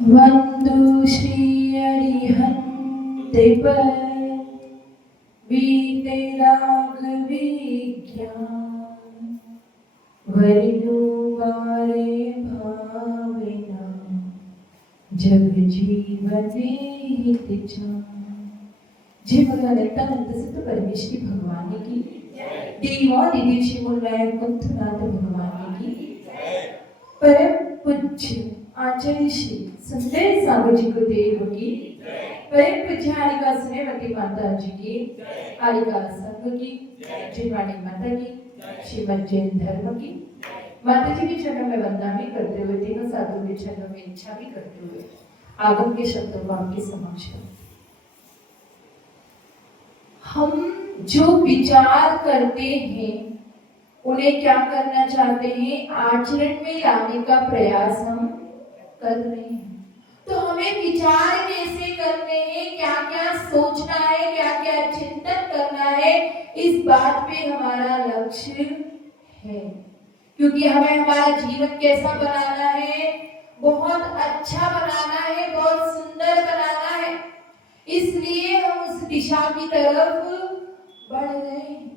वंदु श्री अरिहंते पर वीते राघविज्ञान वरिणु वारे भाविना जग जीवने हितचान। जय भगवान नित्यानंद सिद्ध परमेश्वरी भगवान की देवादिदेव श्री मूलनायक कुंथनाथ भगवान की परम पूज्य आचार्य श्री सुंदर सागर जी को देव की परम पूज्य हरिका स्नेहवती माता जी की हरिका संघ की जिनवाणी माता की श्रीमद जैन धर्म की माता जी के चरणों में वंदना भी करते हुए तीनों साधु के चरणों में इच्छा भी करते हुए आगम के शब्दों को आपके समक्ष हम जो विचार करते हैं उन्हें क्या करना चाहते हैं, आचरण में लाने का प्रयास हम कर रहे हैं। तो हमें विचार कैसे करने हैं, क्या क्या सोचना है, क्या क्या चिंतन करना है, इस बात पे हमारा लक्ष्य है। क्योंकि हमें हमारा जीवन कैसा बनाना है, बहुत अच्छा बनाना है, बहुत सुंदर बनाना है। इसलिए हम उस दिशा की तरफ बढ़ रहे हैं।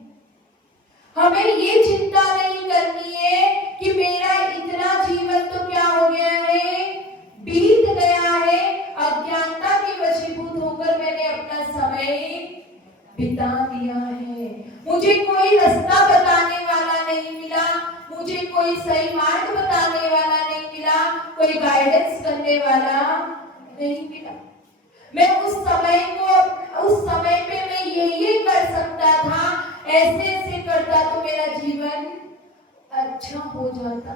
हमें ये चिंता नहीं करनी है कि मेरा इतना जीवन तो क्या हो गया है, बीत गया है, अज्ञानता के वशीभूत होकर मैंने अपना समय बिता दिया है। मुझे कोई रास्ता बताने वाला नहीं मिला, मुझे कोई सही मार्ग बताने वाला नहीं मिला, कोई गाइडेंस करने वाला नहीं मिला। मैं उस समय पे मैं ये कर सकता था, ऐसे करता तो मेरा जीवन अच्छा हो जाता।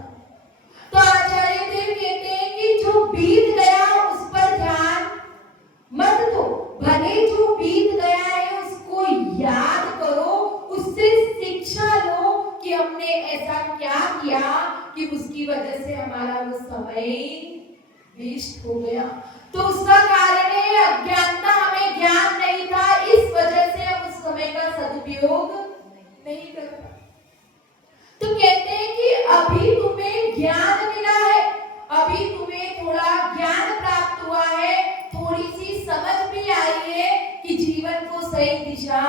तो आचार्य देव कहते हैं कि जो बीत गया उस पर ध्यान मत दो, भले जो बीत गया है उसको याद करो, उससे शिक्षा लो कि हमने ऐसा क्या किया कि उसकी वजह से हमारा वो समय वेस्ट हो गया। तो उसका कारण है अज्ञानता, हमें ज्ञान नहीं था, इस वजह से हम उस समय का सदुपयोग नहीं कर पाए। तो कहते हैं कि अभी तुम्हें ज्ञान मिला है, अभी तुम्हें थोड़ा ज्ञान प्राप्त हुआ है, थोड़ी सी समझ भी आई है कि जीवन को सही दिशा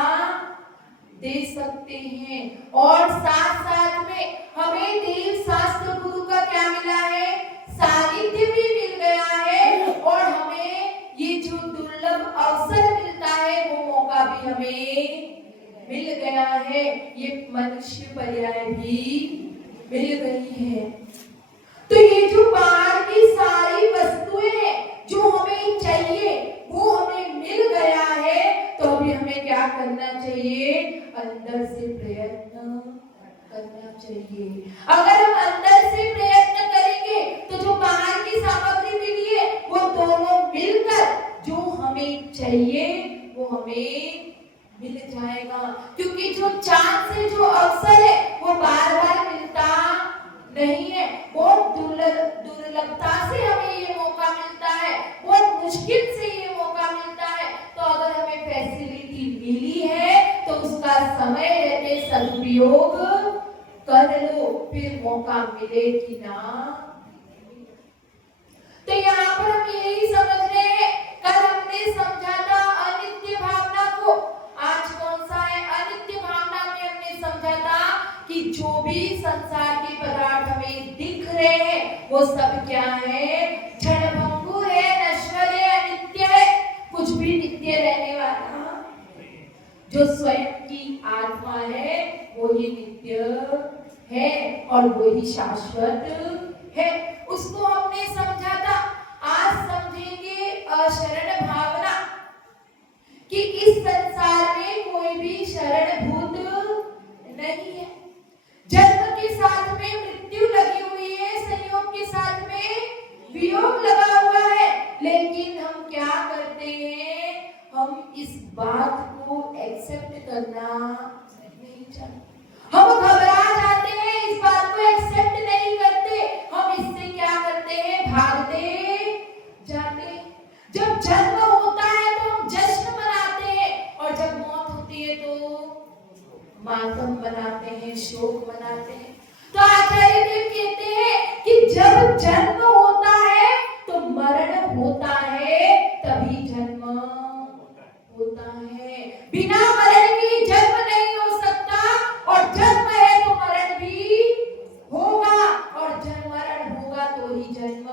दे सकते हैं। और साथ साथ में हमें देव शास्त्र गुरु का क्या मिला है, सानिध्य भी मिल गया है। और हमें ये जो दुर्लभ अवसर मिलता है वो मौका भी हमें मिल गया है, ये मनुष्य पर्याय भी मिल गई है। तो ये जो बाहर की सारी वस्तुएं हैं जो हमें चाहिए वो हमें मिल गया है। तो अभी हमें क्या करना चाहिए, अंदर से प्रयत्न करना चाहिए। अगर हम अंदर से प्रयत्न करेंगे तो जो बाहर की सामग्री मिली है वो दोनों मिलकर जो हमें चाहिए वो हमें मिल जाएगा। क्योंकि जो चांद से जो अवसर है वो बार बार मिलता नहीं है, बहुत दुर्लभता से हमें ये मौका मिलता है, बहुत मुश्किल से ये मौका मिलता है। तो अगर हमें फैसिलिटी मिली है तो उसका समय रहते सदुपयोग कर लो, फिर मौका मिले कि ना। तो यहाँ पर हम यही समझ रहे हैं, कल हमने समझा था अनित्य भावना को, आज कौन सा है, अनित्य भावना में हमने समझा था कि जो भी संसार के पदार्थ हमें दिख रहे हैं वो सब क्या है, क्षणभंगुर है, नश्वर है, अनित्य है, कुछ भी नित्य रहने वाला। जो स्वयं की आत्मा है वो ही नित्य है और वो ही शाश्वत है, उसको हमने समझा था। आज समझेंगे अशरण भावना कि इस संसार में कोई भी शरणभूत नहीं है। जन्म के साथ में मृत्यु लगी हुई है, संयोग के साथ में वियोग लगा हुआ है, लेकिन हम क्या करते हैं, हम इस बात को एक्सेप्ट करना नहीं चाहते, हम घबरा जाते हैं, इस बात को एक्सेप्ट नहीं करते, हम इससे क्या करते हैं, भागते जाते हैं। जब जन्म होता है तो हम जश्न मनाते हैं और जब मौत होती है तो मातम मनाते हैं, शोक मनाते हैं। तो आचार्य देव कहते हैं कि जब जन्म होता है तो मरण होगा तो ही जन्म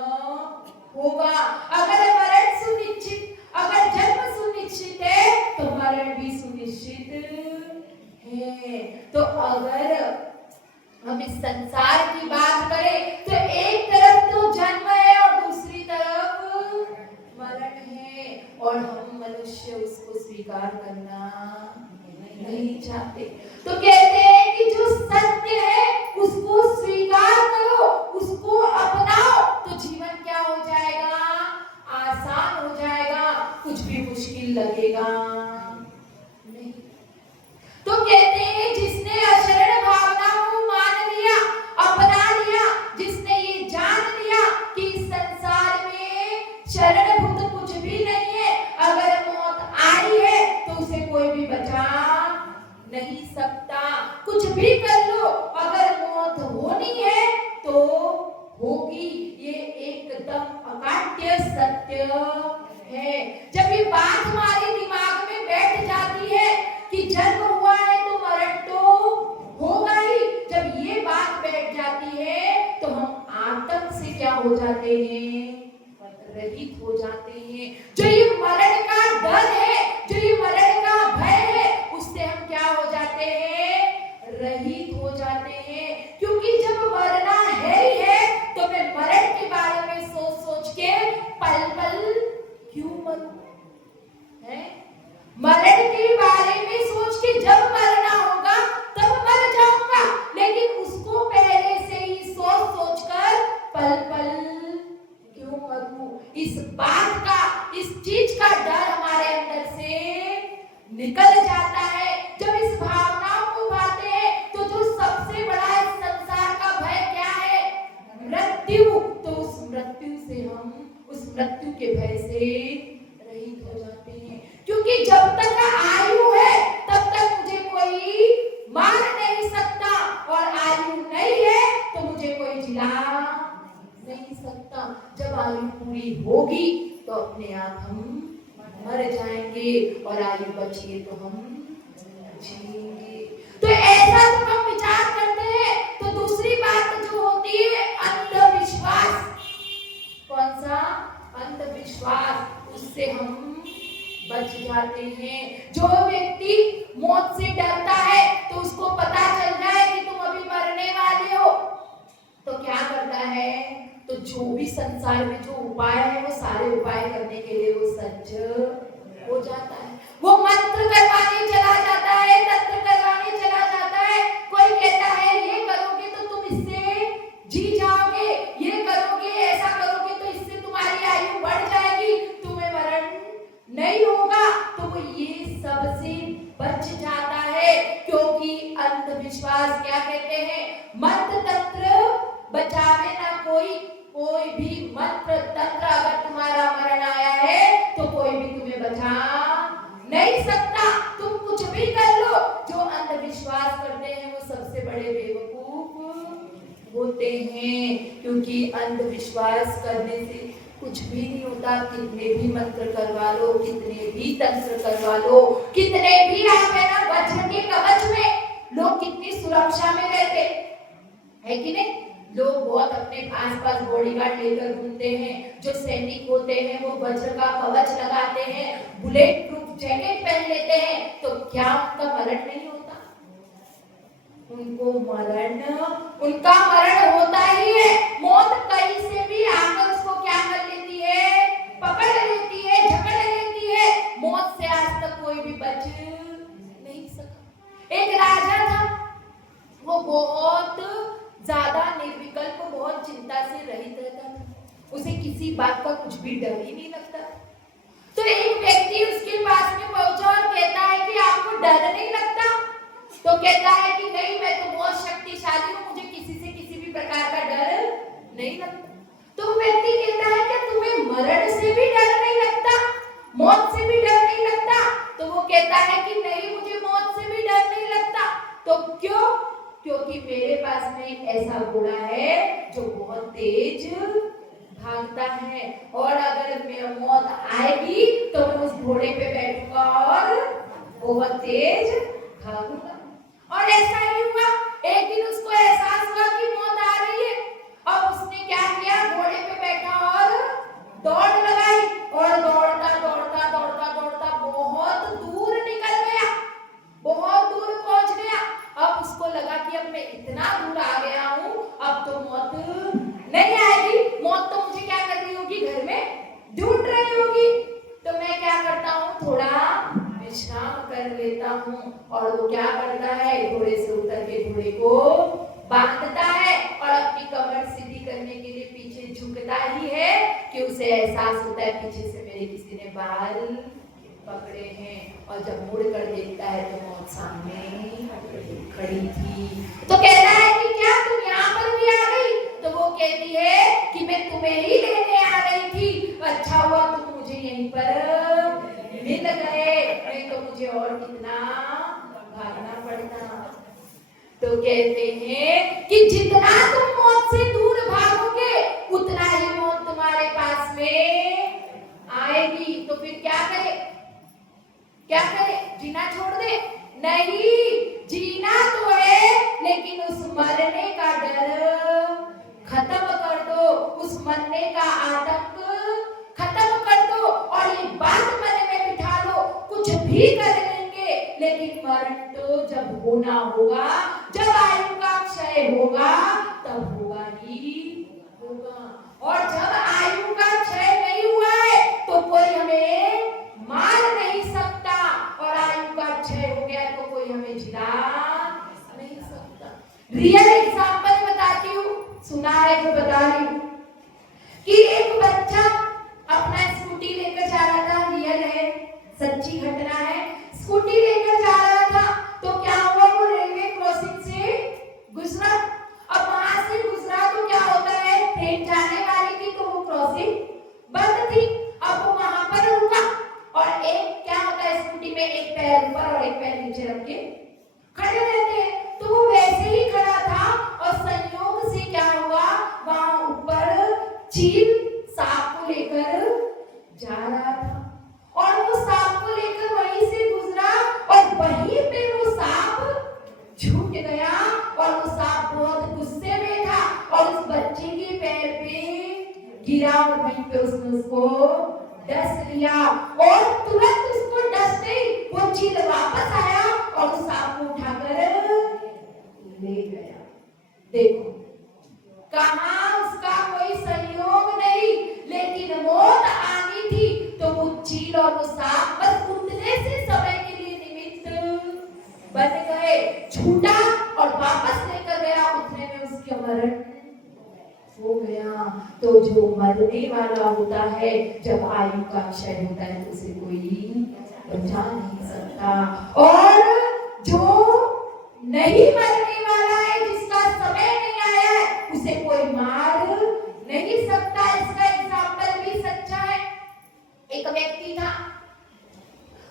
होगा। अगर मरण सुनिश्चित, अगर जन्म सुनिश्चित है तो मरण भी सुनिश्चित है। तो अगर हम इस संसार की बात करें तो एक तरफ तो जन्म है और दूसरी तरफ मरण है, और हम मनुष्य उसको स्वीकार करना नहीं चाहते। तो कहते हैं कि जो सत्य है उसको स्वीकार करो, उसको अपनाओ, तो जीवन क्या हो जाएगा, आसान हो जाएगा, कुछ भी मुश्किल लगेगा नहीं। तो कहते हैं जिसने अशरण भावना को मान लिया, अपना लिया, जिसने ये जान लिया कि इस संसार में शरणभूत कुछ भी नहीं है, अगर मौत आई है तो उसे कोई भी बचा नहीं सकता। कुछ भी कर लो, अगर मौत होनी है तो होगी, ये एकदम अकाट्य सत्य है। जब ये बात हमारे दिमाग में बैठ जाती है कि जन्म हुआ है तो मरण तो होगा ही, जब ये बात बैठ जाती है तो हम आतंक से क्या हो जाते हैं, रहित हो जाते हैं। जो ये मरण का डर है, जो ये मरण का भय है, उससे हम क्या हो जाते हैं, रहित हो जाते हैं। क्योंकि जब मरना है ही है तो मैं मरण के बारे में सोच सोच के पल पल क्यों मरूं, है? मरण के बारे में सोच के जब मरना होगा तब मर जाऊंगा, लेकिन उसको पहले से ही सोच सोच कर पल पल क्यों मरूं। इस बात का, इस चीज का डर हमारे अंदर से निकल जाता है। जब इस भावनाओं को पाते हैं तो जो सबसे बड़ा इस संसार का भय क्या है, मृत्यु। तो उस मृत्यु से हम, उस मृत्यु के भय से रहित हो जाते हैं। क्योंकि जब तक आयु है तब तक मुझे कोई मार नहीं सकता, और आयु नहीं है तो मुझे कोई जिला नहीं सकता। जब आयु पूरी होगी तो अपने आप हम मर जाएंगे, और आयु बची है तो हम जिएंगे। तो ऐसा जब हम विचार करते हैं तो दूसरी बात जो होती है अंधविश्वास। कौन सा? अंधविश्वास। उससे हम बच जाते हैं। जो व्यक्ति मौत से डरता है तो उसको पता चल जाए कि तुम अभी मरने वाले हो, तो क्या करता है, तो जो भी संसार में जो उपाय है वो सारे उपाय करने के लिए वो सज्ज हो जाता है। वो मंत्र करवाने चला जाता है, तंत्र करवाने चला जाता है। कोई कहता है ये करोगे तो तुम इससे जी जाओगे, ये करोगे, ऐसा करोगे तो इससे तुम्हारी आयु बढ़ जाएगी, तुम्हें मरण नहीं होगा। तो वो ये सब से बच जाता है, क्योंकि अंधविश्वास क्या कहते हैं, मंत्र तंत्र बचावे ना कोई, कोई भी मंत्र तंत्र अगर तुम्हारा मरण आया है तो कोई भी तुम्हें बचा नहीं सकता। तुम कुछ भी कर लो। जो अंधविश्वास करते हैं वो सबसे बड़े बेवकूफ होते हैं, क्योंकि अंधविश्वास करने से कुछ भी नहीं होता। कितने भी मंत्र करवा लो, कितने भी तंत्र करवा लो, कितने भी आप है ना वज्र के कवच में लोग कितनी सुरक्षा में रहते है कि नहीं। लोग बहुत अपने आसपास बॉडीगार्ड लेकर घूमते हैं। जो सैनिक होते हैं वो वज्र का कवच लगाते हैं, बुलेट प्रूफ जैकेट पहन लेते हैं, तो क्या उनका मरण नहीं होता? उनको मरण, उनका मरण होता ही है। मौत कहीं से भी आकर उसको क्या कर लेती है, पकड़ लेती है, झपट लेती है। मौत से आज तक कोई भी बच नहीं सका। एक राजा था, वो बहुत ज्यादा निर्विकल्प, बहुत चिंता से रहित रहता था। उसे किसी बात का कुछ भी डर ही नहीं लगता। तो एक व्यक्ति उसके पास में पहुंचा और कहता है कि आपको डर नहीं लगता? तो कहता है कि नहीं, मैं तो बहुत शक्तिशाली हूँ, मुझे किसी से किसी भी प्रकार का डर नहीं लगता। तो व्यक्ति कहता है कि तुम्हें मरण से भी डर नहीं लगता, मौत से भी डर नहीं लगता? तो वो कहता है कि नहीं, मुझे मौत से भी डर नहीं लगता। तो क्यों? क्योंकि मेरे पास में एक ऐसा घोड़ा है जो बहुत तेज भागता है, और अगर मेरा मौत आएगी तो मैं उस घोड़े पे बैठूंगा और बहुत तेज भागूंगा। और ऐसा ही हुआ। एक दिन उसको एहसास हुआ कि मौत आ रही है। अब उसने क्या किया, और वो क्या करता है, घोड़े से उतर के घोड़े को बांधता है और अपनी कमर सीधी करने के लिए पीछे झुकता ही है कि उसे एहसास होता है पीछे से मेरे किसी ने बाल पकड़े हैं। और जब मुड़ कर देखता है तो मौत सामने खड़ी थी। तो कहता है कि क्या तुम यहाँ पर भी आ गई? तो वो कहती है कि मैं तुम्हें ही लेने आ रही थी, अच्छा हुआ तुम मुझे यहीं पर मिल गए, नहीं तो मुझे और कितना भागना पड़ता। तो कहते हैं कि जितना तुम मौत से दूर भागोगे उतना ही मौत तुम्हारे पास में आएगी। तो फिर क्या करे, क्या करे? जीना छोड़ दे? नहीं, जीना तो है लेकिन उस मरने का डर खत्म कर दो, उस मरने का आतंक खत्म कर दो और ये बात मन में बिठा लो, कुछ भी कर लेंगे लेकिन मरण तो जब होना होगा, जब आयु का क्षय होगा तब होगा ही होगा। और जब आयु का क्षय नहीं हुआ है तो कोई हमें मार नहीं सकता और आयु का क्षय हो गया तो कोई हमें जिला नहीं सकता। रियल एग्जांपल बताती हूँ, सुना है तो बता रही हूँ कि एक बच्चा अपना स्कूटी लेकर जा रहा था, रियल है, सच्ची घटना है। स्कूटी लेकर जा रहा था तो क्या हुआ, वो रेलवे क्रॉसिंग से गुजरा। अब वहां से गुजरा तो क्या होता है, ट्रेन जाने वाली थी तो वो क्रॉसिंग बंद थी। अब वो वहां पर रुका और एक क्या होता है, स्कूटी में एक पैर ऊपर और एक पैर नीचे रख के खड़े रहते हैं। तो वो वैसे ही खड़ा था और संयोग से क्या हुआ, वहां ऊपर चील सांप को लेकर जा रहा था और वो सांप को लेकर वहीं से गुजरा और वहीं पे वो सांप छूट गया और वो सांप बहुत गुस्से में था और उस बच्चे के पैर पे गिरा और वहीं पे उसने उसको डस लिया और तुरंत उसको डसते वो चील वापस आया और उस सांप को उठाकर ले गया। देखो कहां उसका कोई संयोग नहीं, लेकिन मौत आनी थी तो वो चील और वो सांप बस उतने से समय के लिए निमित्त बन गए, छूटा और वापस लेकर गया, उतने में उसका मरण हो गया। तो जो मरने वाला होता है, जब आयु का क्षय होता है तो उसे कोई बचा नहीं सकता, और जो नहीं मरने वाला है, जिसका समय नहीं आया है, उसे कोई मार नहीं सकता। इसका एग्जाम्पल भी सच्चा है। एक व्यक्ति था,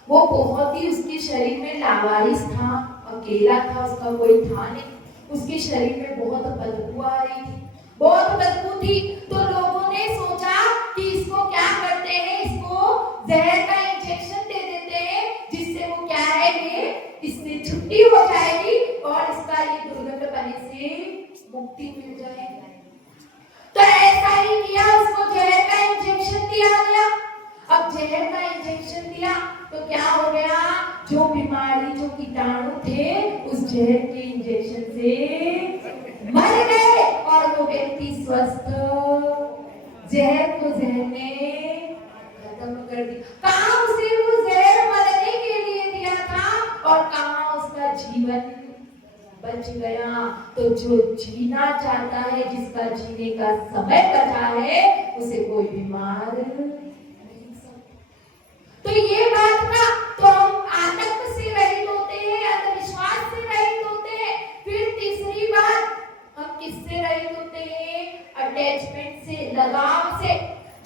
वो बहुत ही उसके शरीर में लावारिस था, अकेला था, उसका कोई था नहीं। उसके शरीर में बहुत बदबू आ रही थी, बहुत बदबू थी। तो लोगों ने सोचा कि इसको क्या करते हैं, इसको जहर का इंजेक्शन दे देते हैं, जिससे वो क्या है, ये इससे छुट्टी हो जाएगी और इसका ये दुर्गंध पाने से मुक्ति मिल जाएगी। तो ऐसा ही किया, उसको जहर का इंजेक्शन दिया गया। अब जहर का इंजेक्शन दिया तो क्या हो गया, जो बीमारी, जो कीटाणु थे उस जहर के इंजेक्शन से मर गए और वो व्यक्ति स्वस्थ, जहर को जहर ने खत्म कर दी। कहाँ उसे वो जहर मरने के लिए दिया था और कहाँ उसका जीवन बच गया। तो जो जीना चाहता है, जिसका जीने का समय बचा है, उसे कोई बीमार नहीं सकता। तो ये बात का तो हम आतंक से रहित होते हैं, अंधविश्वास से रहित होते हैं। फिर तीसरी बात, हम किससे रहित होते हैं, अटैचमेंट से, लगाव से।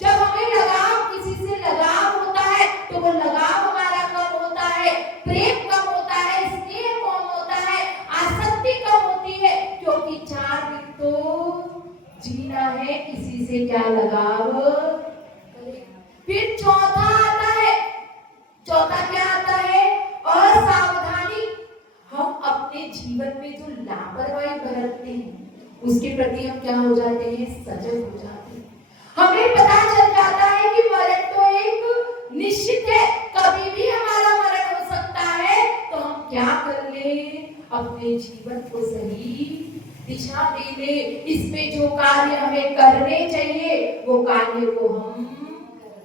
जब हमें लगाव, किसी से लगाव होता है तो वो लगाव हमारा कम होता है, प्रेम कम होता है, स्नेह कम होता है, आसक्ति कम होती है, क्योंकि 4 दिन तो जीना है, किसी से क्या लगाव। फिर चौथा आता है, चौथा क्या आता है, असावधानी। हम अपने जीवन में जो लापरवाही बरतते हैं उसके प्रति हम क्या हो जाते हैं, सजग हो जाते हैं। हमें पता चल जाता है कि मरण तो एक निश्चित है, कभी भी हमारा मरण हो सकता है। तो हम क्या कर ले, अपने जीवन को सही दिशा दे ले। इसमें जो कार्य हमें करने चाहिए वो कार्य को हम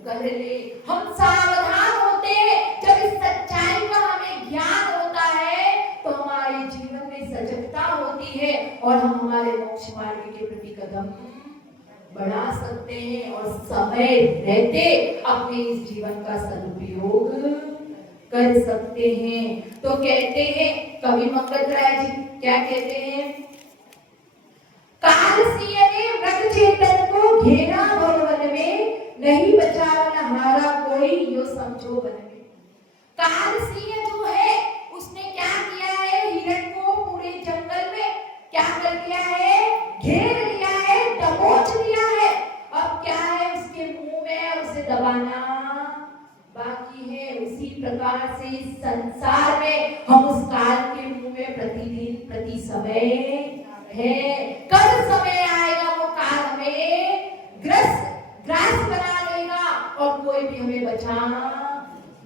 कर ले। हम सावधान होते हैं, जब इस सच्चाई का हमें ज्ञान होता है कदम बढ़ा सकते हैं और समय रहते अपने इस जीवन का सदुपयोग कर सकते हैं। तो कहते हैं कवि मंगत राय जी क्या कहते हैं, काल सिंह ने व्रत चेतन को घेरा भवन में, नहीं बचावन हारा कोई यो समझो वन में। काल सिंह जो है उसने क्या किया है, हिरण को पूरे जंगल में क्या कर दिया है, घेर लिया है, दबोच लिया है। अब क्या है उसके मुंह में, उसे दबाना बाकी है। उसी प्रकार से इस संसार में हम उस काल के मुंह में प्रतिदिन प्रति समय है, कल समय आएगा वो काल हमें ग्रास बना लेगा और कोई भी हमें बचा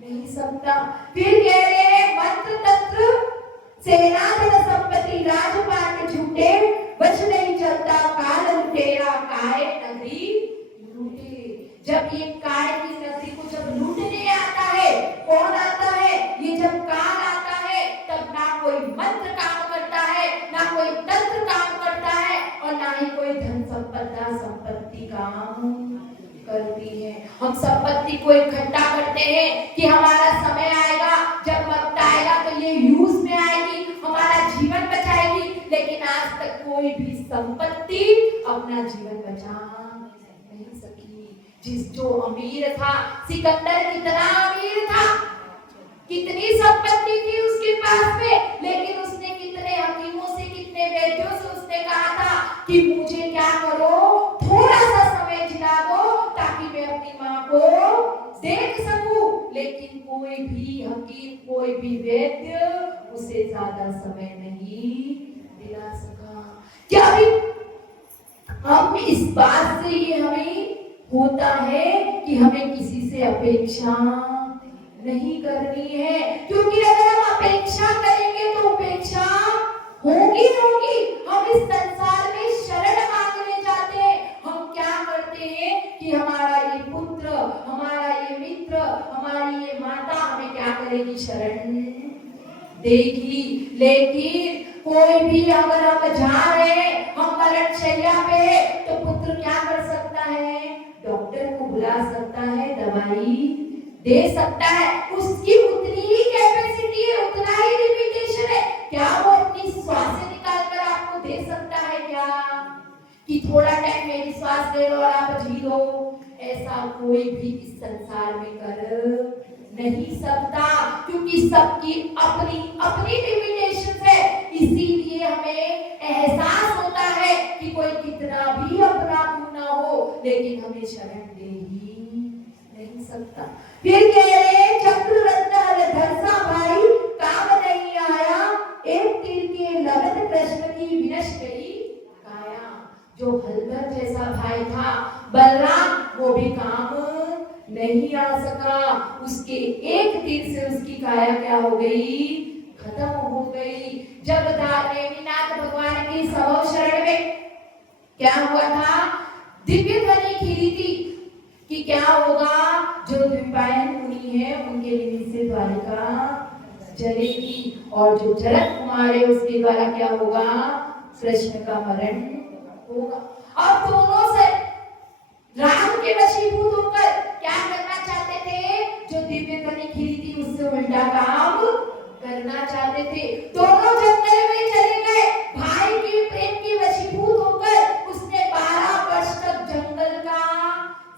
नहीं सकता। फिर कह रहे हैं मंत्र तंत्र सेना धन संपत्ति राजपाट झूठे, बच नहीं चलता काल लुटेरा काय नगरी लूटे। जब ये काय की नगरी को जब लूटने आता है, कौन आता है, ये जब काल आता है तब ना कोई मंत्र काम करता है, ना कोई तंत्र काम करता है और ना ही कोई धन संपत्ति काम करती है। हम संपत्ति को इकट्ठा करते हैं कि हमारा समय आएगा, जब वक्त आएगा तो ये यूज में आएगी, हमारा जीवन बचाएगी, लेकिन आज तक कोई भी संपत्ति अपना जीवन बचा नहीं सकी। जो अमीर था, सिकंदर कितना अमीर था, कितनी संपत्ति थी उसके पास में, लेकिन उसने कितने हकीमों से, कितने वैद्यों से उसने कहा था कि मुझे क्या करो, थोड़ा सा समय जिला दो ताकि मैं अपनी माँ को देख सकूं, लेकिन कोई भी हकीम, कोई भी वैद्य उसे ज्यादा समय नहीं दिला सका। क्या अभी हम इस बात से ये हमें होता है कि हमें किसी से अपेक्षा नहीं करनी है, क्योंकि अगर हम अपेक्षा करेंगे तो उपेक्षा होगी। हम इस संसार में शरण मांगने जाते हैं, हम क्या करते हैं कि हमारा ये पुत्र, हमारा ये मित्र, हमारी ये माता हमें क्या करेगी, शरण देगी। लेकिन कोई भी अगर हम जा रहे हैं, हम मरणशैया पे, तो पुत्र क्या कर सकता है, डॉक्टर को बुला सकता है, दवाई दे सकता है, उसकी उतनी ही कैपेसिटी है, उतना ही लिमिटेशन है। क्या वो अपनी श्वास निकाल कर आपको दे सकता है क्या, कि थोड़ा टाइम मेरी श्वास ले लो और आप जी लो? ऐसा कोई भी इस संसार में कर नहीं सकता, क्योंकि सबकी अपनी अपनी लिमिटेशन है। इसीलिए हमें एहसास होता है कि कोई कितना भी अपना क्यों ना हो, लेकिन हमें शरण दे ही नहीं सकता। फिर कह रहे चक्र रत्न धरसा भाई काम नहीं आया, एक तीर के लगन कृष्ण की विनष्ट गई काया। जो हलधर जैसा भाई था बलराम, वो भी काम नहीं आ सका, उसके एक तीर से उसकी काया क्या हो गई, खत्म हो गई। जब नेमिनाथ भगवान की सभव शरण में क्या हुआ था, दिव्य ध्वनि खीरी थी कि क्या होगा, जो द्विपायन मुनि है उनके निमित्त से द्वारिका जलेगी, और जो जनक कुमार है उसके द्वारा क्या होगा, कृष्ण का मरण होगा। और दोनों से राम के वशीभूत होकर क्या करना चाहते थे, जो दिव्य ध्वनि खीरी थी उससे उल्टा काम करना चाहते थे। दोनों जंगल में चले गए, भाई की प्रेम की वशीभूत होकर उसने 12 वर्ष तक जंगल का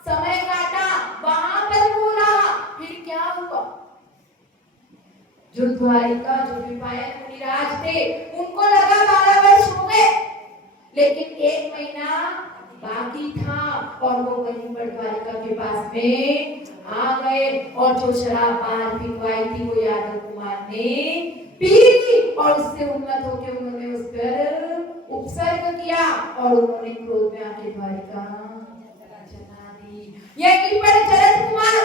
समय काटा, वहां पर वो रहा। फिर क्या हुआ, जो द्वारिका, जो विपायन मुनिराज थे, उनको लगा 12 वर्ष हो गए, लेकिन 1 महीना बाकी था, और वो वहीं पर द्वारिका के पास में आ गए, और जो शराब बाहर पिघवाई थी वो यादव कुमार ने पी ली, और उससे उन्मत्त होकर उन्होंने उस पर उपसर्ग किया, और उन्होंने क्रोध में आके द्वारिका जला दी। यहीं पर जरद कुमार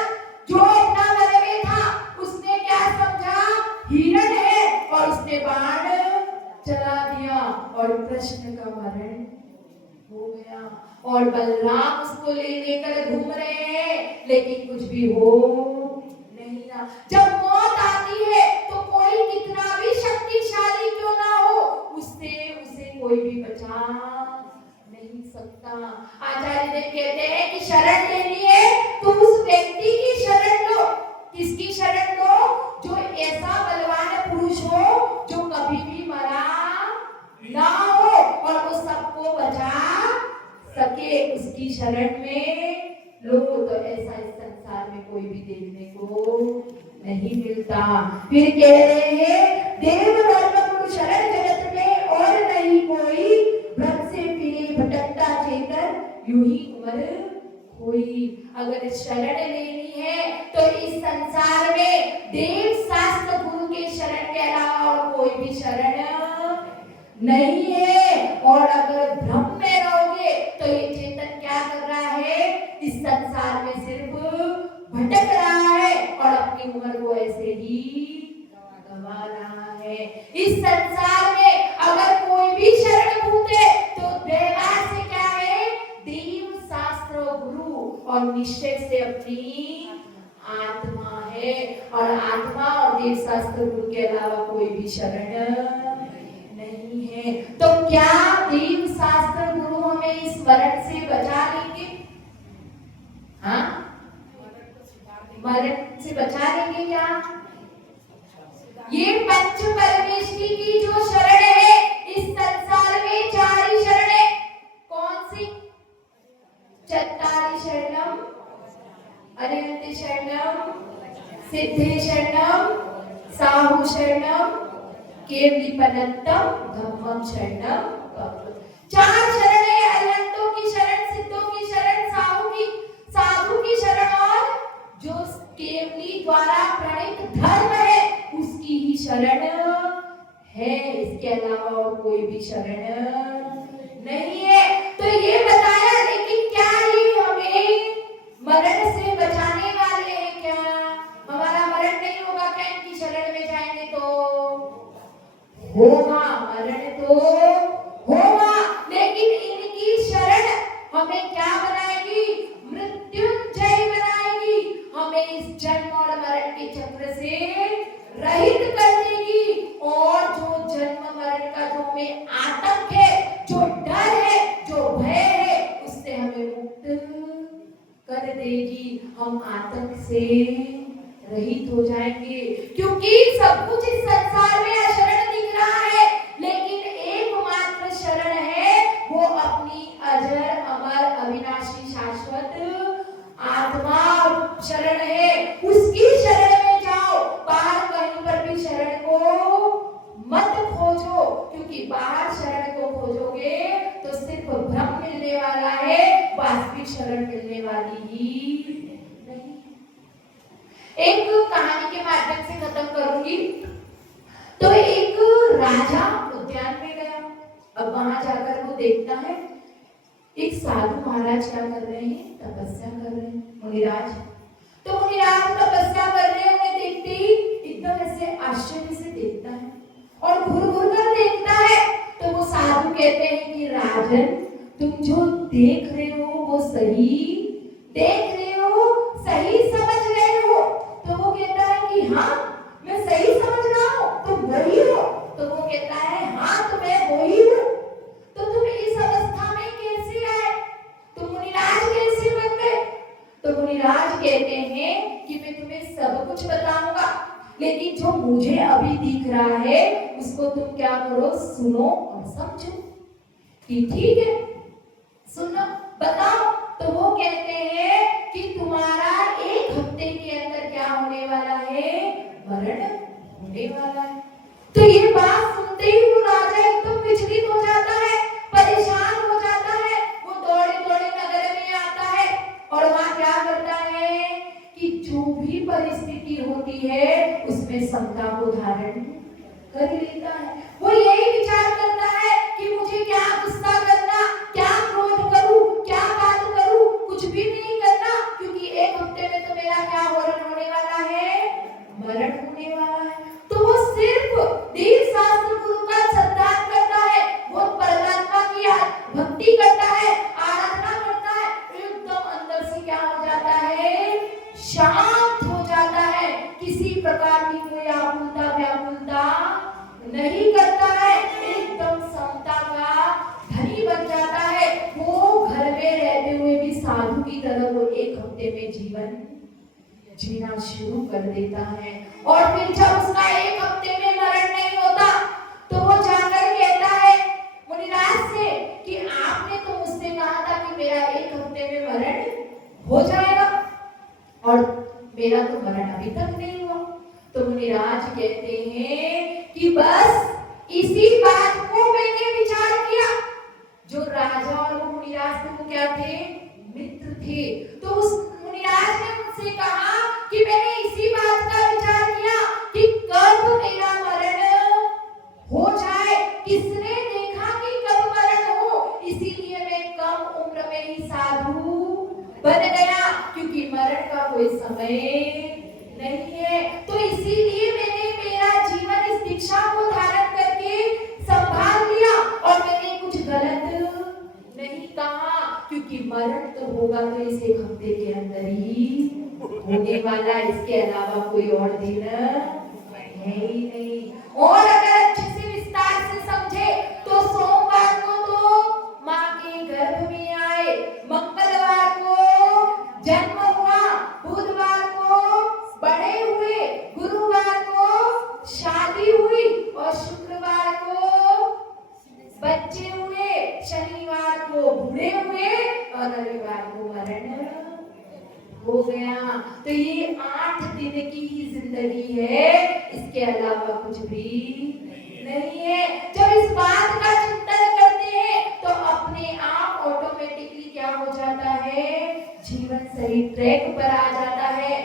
जो अपना वन में था, उसने क्या समझा, हिरण है, और उसने बाण चला दिया, और कृष्ण का मरण हो गया। और बलराम उसको लेकर घूम रहे हैं, लेकिन कुछ भी हो नहीं रहा। जब मौत आती है तो कोई कितना भी शक्तिशाली क्यों ना हो, उससे उसे कोई भी बचा नहीं सकता। शरण लेनी है तो उस व्यक्ति की शरण लो। किसकी शरण लो? जो ऐसा बलवान पुरुष हो जो कभी भी मरा ना हो और वो सबको बचा सके, उसकी शरण में लो। तो ऐसा इस संसार में कोई भी देखने को नहीं मिलता। फिर कह रहे हैं देव धर्म शरण जगत में और नहीं कोई, भ्रम से फिरे भटकता चेतन यूं ही उम्र कोई। अगर शरण लेनी है तो इस संसार में देव शास्त्र गुरु के शरण के अलावा और कोई भी शरण नहीं है। और अगर भ्रम में रहोगे तो ये चेतन क्या कर रहा है? इस संसार में सिर्फ भटक रहा है और अपनी उम्र को ऐसे ही गवा रहा है। इस संसार में अगर कोई भी शरणभूत है तो व्यवहार से क्या है? देव शास्त्र गुरु और निश्चय से अपनी आत्मा है। और आत्मा और देव शास्त्र गुरु के अलावा कोई भी शरण नहीं है। तो क्या देव शास्त्र गुरु हमें इस मरण से बचा लेंगे? हाँ, मरण से बचा लेंगे क्या? ये पंच परमेष्टि की जो शरण है, इस संसार में 4 ही शरण है। कौन सी? चत्तारि शरणम, अनंत शरणम, सिद्धि शरणम, साहु शरणम, केवलीपनंतम, धम्मम शरणम। 4 शरण है, अनंतों की शरण, सिद्धों की शरण, साधु की शरण और जो केवली द्वारा प्रणीत धर्म है उसकी ही शरण है। इसके अलावा और कोई भी शरण नहीं है। तो ये बताया, लेकिन क्या ये हमें मरण से बचाने वाले हैं क्या? हमारा मरण नहीं होगा क्या इनकी शरण में जाएंगे तो? होगा, मरण तो होगा, लेकिन इनकी शरण हमें क्या बनाएगी? मृत्युंजय बनाएगी। हमें इस जन्म और मरण के चक्र से रहित कर देगी। और जो जन्म मरण का जो हमें आतंक है, जो डर है, जो भय है, उससे हमें मुक्त कर देगी। हम आतंक से रहित हो जाएंगे। क्योंकि सब कुछ इस संसार में अशरण दिख रहा है, लेकिन एकमात्र शरण है वो अपनी अजर अमर अविनाशी शाश्वत आत्मा शरण है। उसकी शरण में जाओ, बाहर कहीं पर भी शरण को मत खोजो, क्योंकि बाहर शरण को खोजोगे तो सिर्फ भ्रम मिलने वाला है, वास्तविक शरण मिलने वाली ही नहीं। एक कहानी के माध्यम से खत्म करूंगी। तो एक राजा उद्यान में गया। अब वहां जाकर वो देखता है एक साधु महाराज क्या कर रहे हैं? तपस्या कर रहे हैं, मुनिराज। तो मुनिराज तपस्या कर रहे हैं, उन्हें देखते ही एकदम ऐसे आश्चर्य से देखता है और घूर घूर कर देखता है। तो वो साधु कहते हैं कि राजन, तुम जो देख रहे हो वो सही देख रहे हो, सही समझ रहे हो? तो वो कहता है कि हाँ, मैं सही समझ रहा हूँ, तुम वही हो? तो वो कहता है हाँ, तो मैं वही हूँ। तो तुम इस अवस्था में कैसे आए? तुम मुनिराज कैसे बन गए? तो मुनिराज कहते हैं कि मैं तुम्हें सब कुछ बताऊंगा, लेकिन जो मुझे अभी दिख रहा है उसको तुम क्या करो? सुनो और समझो। कि ठीक है, सुनो, बताओ। तो वो कहते हैं कि तुम्हारा 1 हफ्ते के अंदर क्या होने वाला है? मरण होने वाला है। तो ये बात सुनते ही वो राजा एकदम विचलित हो जाता है, परेशान हो जाता है। वो दौड़े दौड़े नगर में आता है और वहां क्या करता है कि जो भी परिस्थिति होती है उसमें समता को धारण कर लेता है। वो यही विचार करता है कि मुझे क्या गुस्सा करना, क्या क्रोध करूं, क्या बात करूं, कुछ भी नहीं करना, क्योंकि 1 हफ्ते में तो मेरा क्या होने वाला है? मरण होने वाला है। तो वो सिर्फ देव शास्त्र गुरु का सत्कार करता है, वो परमात्मा की भक्ति करता है, आराधना करता है, एकदम अंदर से क्या हो जाता है? शांत हो जाता है। किसी प्रकार की कोई आकुलता व्याकुलता नहीं करता है, एकदम समता का धनी बन जाता है। वो घर में रहते हुए भी साधु की तरह तरह वो एक हफ्ते में जीवन जीना शुरू कर देता है। और फिर जब उसका एक हफ्ते में मरण नहीं होता तो वो जाकर कहता है मुनिराज से कि आपने तो मुझसे कहा था कि मेरा एक हफ्ते में मरण हो जाएगा और मेरा तो मरण अभी तक नहीं हुआ। तो मुनिराज कहते हैं कि बस इसी बात को मैंने विचार किया। जो राजा और वो मुनिराज थे वो क्या थे? मित्र थे। तो उस मुनिराज ने उनसे कहा कि मैंने इसी बात का विचार किया कि कब मेरा मरण हो जाए। किसने देखा कि कब मरण हो, इसीलिए मैं कम उम्र में ही साधु बन गया, क्योंकि मरण का कोई समय नहीं है। तो इसीलिए मैंने मेरा जीवन इस दीक्षा को धारण करके संभाल लिया और मैंने कुछ गलत नहीं कहा, क्योंकि मरण तो होगा तो इस एक हफ्ते के अंदर ही होने वाला, इसके अलावा कोई और दिन है ही नहीं। और अगर अच्छे से विस्तार से समझे तो सोमवार को तो माँ के गर्भ में आए, मंगलवार को जन्म हुआ, बुधवार को बड़े हुए, गुरुवार को शादी हुई और शुक्रवार को बच्चे हुए, शनिवार को बूढ़े हुए और रविवार को मरण हो गया। तो ये 8 दिन की ही जिंदगी है, इसके अलावा कुछ भी नहीं है। जब इस बात का चिंतन करते हैं तो अपने आप ऑटोमेटिकली क्या हो जाता है? जीवन सही ट्रैक पर आ जाता है।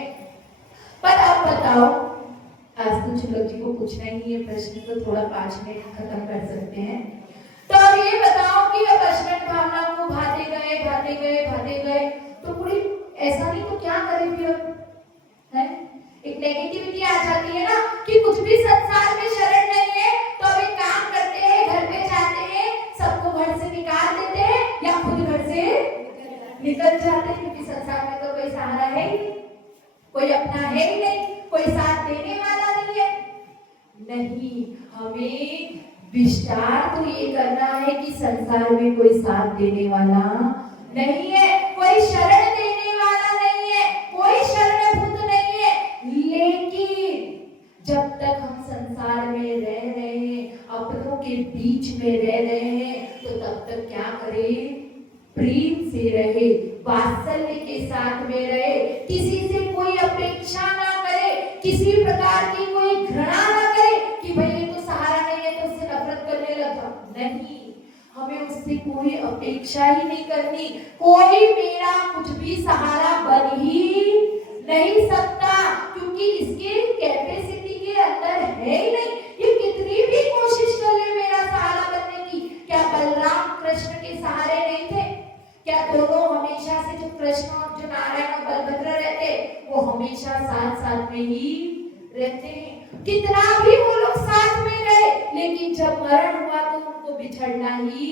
पर अब बताओ, आज तो चलो जी को पूछना ही है प्रश्न, तो थोड़ा 5 मिनट खत्म कर सकते हैं। तो अब ये बताओ कि अब अश्वत भावना को भाते गए तो पूरी ऐसा नहीं तो क्या करें फिर? है एक नेगेटिविटी आ जाती है ना कि कुछ भी संसार में शरण नहीं है, तो अब एक काम करते हैं, घर पे जाते हैं, सबको घर से निकाल देते हैं या खुद घर से निकल जाते हैं, क्योंकि संसार में तो कोई सहारा है ही नहीं, कोई अपना है ही नहीं, कोई साथ देने वाला नहीं है। नहीं, हमें विचार तो ये करना है कि संसार में कोई साथ देने वाला नहीं है, कोई शरण देने वाला नहीं है, कोई शरणभूत नहीं है। लेकिन जब तक हम संसार में रह रहे हैं, अपनों के बीच में रह रहे हैं, तो तब तक क्या करें? प्रेम से रहे, वात्सल्य के साथ में रहे, किसी से कोई अपेक्षा ना करे, किसी प्रकार की कोई घृणा ना करे कि भाई ये तो सहारा नहीं है तो उससे नफरत करने लगा। नहीं, हमें उससे कोई अपेक्षा ही नहीं करनी। कोई मेरा कुछ भी सहारा बन ही नहीं सकता, क्योंकि इसके कैपेसिटी के अंदर है ही नहीं। ये कितनी भी कोशिश कर ले मेरा सहारा बनने की, क्या बलराम कृष्ण के सहारे नहीं थे? क्या दोनों हमेशा से जो कृष्ण और जो नारायण और बलभद्र रहते, वो हमेशा साथ साथ में ही रहते हैं? कितना भी वो लोग साथ में रहे, लेकिन जब मरण हुआ तो उनको बिछड़ना ही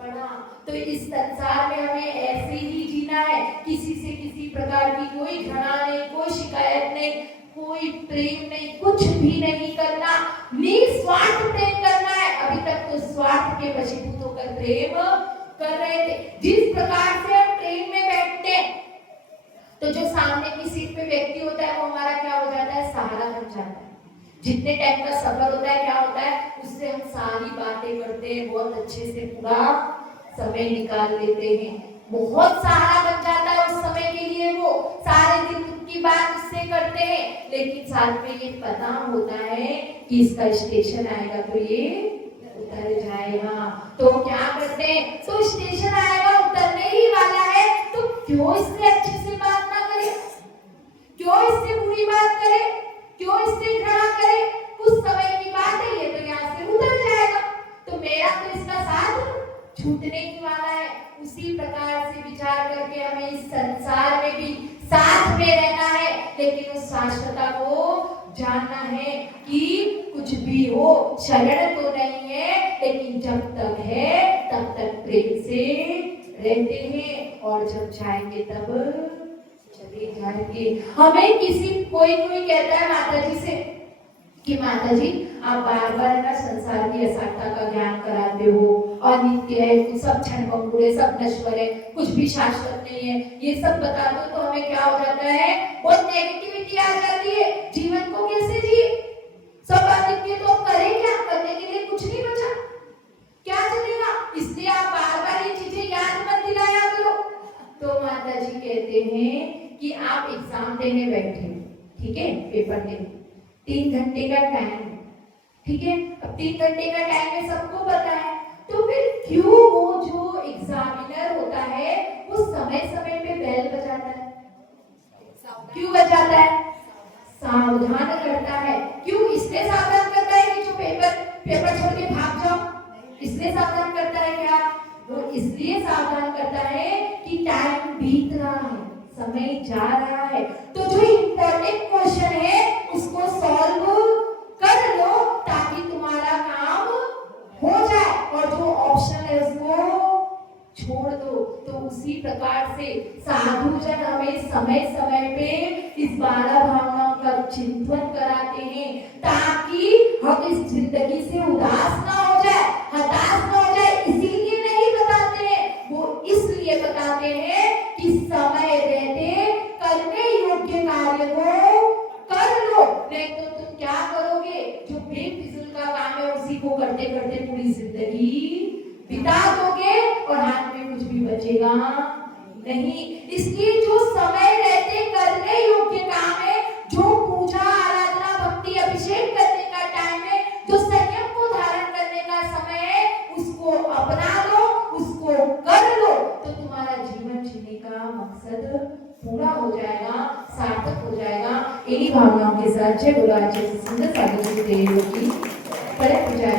पड़ा। तो इस संसार में हमें ऐसे ही जीना है, किसी से किसी प्रकार की कोई घृणा नहीं, कोई शिकायत नहीं, कोई प्रेम नहीं, कुछ भी नहीं करना, निस्वार्थ प्रेम करना है। अभी तक तो स्वार्थ के वशीभूत होकर प्रेम कर रहे थे। जिस प्रकार से हम ट्रेन में बैठते हैं तो जो सामने की सीट पे व्यक्ति होता है वो हमारा क्या हो जाता है? सहारा बन जाता है। जितने टाइम का सफर होता है क्या होता है? उससे हम सारी बातें करते हैं, बहुत अच्छे से पूरा समय निकाल लेते हैं, बहुत सहारा बन जाता है उस समय के लिए। वो सारे दिन की बात उससे करते हैं, लेकिन साथ में ये पता होता है कि इसका स्टेशन आएगा तो ये उतर जाएगा। तो क्या करते हैं? तो स्टेशन आएगा, उतरने ही वाला है, तो क्यों इससे अच्छे से बात ना करे, क्यों इससे बुरी बात करे, क्यों इससे घृणा करे? कुछ समय की बात है, ये तो यहाँ से उतर जाएगा, तो मेरा तो इसका साथ छूटने ही वाला है। उसी प्रकार से विचार करके हमें इस संसार में भी साथ में रहना है, लेकिन उस शाश्वता को जानना है कि कुछ भी हो, शरण तो नहीं है, लेकिन जब तक है तब तक प्रेम से रहते हैं, और जब जाएंगे तब चले जाएंगे। हमें कोई कहता है माता जी से कि माता जी आप बार बार ना संसार की असारता का ज्ञान कराते हो, अनित्य है, सब क्षण भंगुर है, सब नश्वर है, कुछ भी शाश्वत नहीं है, ये सब बता दो तो हमें क्या हो जाता है, बहुत नेगेटिविटी आ जाती है, जीवन को कैसे जिए, सब अनित्य तो करें क्या, करने के लिए कुछ नहीं बचा, क्या चलेगा, इसलिए आप बार बार ये चीजें याद मत दिलाया करो। तो माता जी कहते हैं कि आप एग्जाम देने बैठे, ठीक है, पेपर देने 3 घंटे का टाइम है, ठीक है, अब 3 घंटे का टाइम है, सबको पता है, तो फिर क्यों वो जो एग्जामिनर होता है वो समय समय पे बेल बजाता है, क्यों बजाता है, सावधान करता है, क्यों, इसलिए सावधान करता है कि जो पेपर छोड़ के भाग जाओ, इसलिए सावधान करता है क्या, वो इसलिए सावधान करता है कि टाइम बीत रहा है, समय जा रहा है, तो जो इंपॉर्टेंट क्वेश्चन है उसको सॉल्व कर लो ताकि तुम्हारा काम हो जाए, और जो ऑप्शन है उसको छोड़ दो। तो उसी प्रकार से साधु जन हमें समय समय पे इस 12 भावनाओं का चिंतन कराते हैं ताकि हम इस जिंदगी से उदास ना हो जाए, हताश ना हो जाए, इसीलिए नहीं बताते हैं, वो इसलिए बताते हैं कि समय रहते करने योग्य कार्य को कर लो, नहीं तो तुम क्या करोगे, जो बेफिजूल का काम है उसी को करते करते पूरी जिंदगी बिता दोगे और हाथ में कुछ भी बचेगा नहीं। इसलिए जो समय रहते करने योग्य काम है, जो पूजा आराधना भक्ति अभिषेक करने का टाइम है, जो संयम को धारण करने का समय है, उसको अपना लो, उसको कर लो, तो तुम्हारा जीवन जीने का मकसद पूरा हो जाएगा, सार्थक हो जाएगा। इन्हीं भावनाओं के साथ जय गुरु आचार्य सुंदर सागर जी देव की परम पूजा